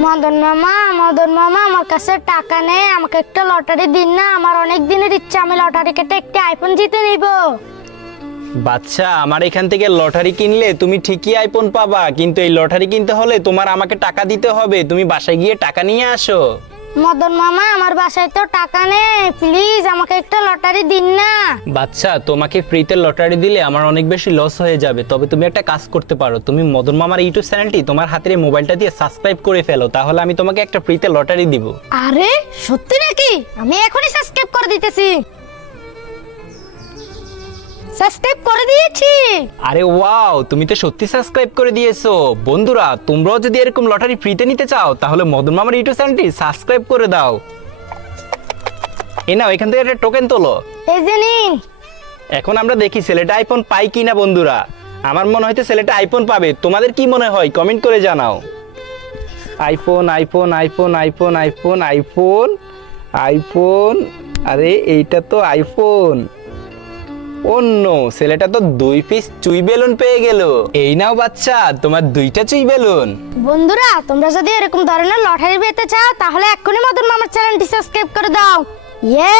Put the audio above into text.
মদন মামা আমার কাছে টাকা নেই, আমাকে একটা লটারি দিন না, আমার অনেক দিনের ইচ্ছা, আমি লটারি কেটে একটি আইফোন জিতে নিব। বাচ্চা, আমার এখান থেকে লটারি কিনলে তুমি ঠিকই আইফোন পাবা, কিন্তু এই লটারি কিনতে হলে তোমার আমাকে টাকা দিতে হবে। তুমি বাসায় গিয়ে টাকা নিয়ে আসো। মদন মামা আমার বাসায় তো টাকা নেই, প্লিজ আমাকে একটা লটারি দিন না। বাচ্চা, তোমাকে ফ্রিতে লটারি দিলে আমার অনেক বেশি লস হয়ে যাবে। তবে তুমি একটা কাজ করতে পারো, তুমি মদন মামার ইউটিউব চ্যানেলটি তোমার হাতের এই মোবাইলটা দিয়ে সাবস্ক্রাইব করে ফেলো, তাহলে আমি তোমাকে একটা ফ্রিতে লটারি দিব। আরে সত্যি নাকি? আমি এখনই সাবস্ক্রাইব করে দিতেছি। সাবস্ক্রাইব করে দিয়েছি। আরে ওয়াও, তুমি তো সত্যি সাবস্ক্রাইব করে দিয়েছো। বন্ধুরা, তোমরাও যদি এরকম লটারি ফ্রিতে নিতে চাও তাহলে মদন মামার ইউটিউব চ্যানেলটি সাবস্ক্রাইব করে দাও। নাও, এখান থেকে একটা টোকেন তোলো। এই যে নিন। এখন আমরা দেখি ছেলেটা আইফোন পাই কিনা। বন্ধুরা, আমার মনে হয় ছেলেটা আইফোন পাবে। তোমাদের কি মনে হয় কমেন্ট করে জানাও। IPhone iPhone iPhone iPhone iPhone iPhone iPhone, আরে এইটা তো আইফোন। অন্য ছেলেটা তো 2 পিস চুই বেলুন পেয়ে গেল। এই নাও বাচ্চা, তোমার 2টা চুই বেলুন। বন্ধুরা, তোমরা যদি এরকম ধরনের লটারি পেতে চাও তাহলে এক্ষুনি মদন মামার চ্যানেলটি সাবস্ক্রাইব করে দাও। ইয়ে।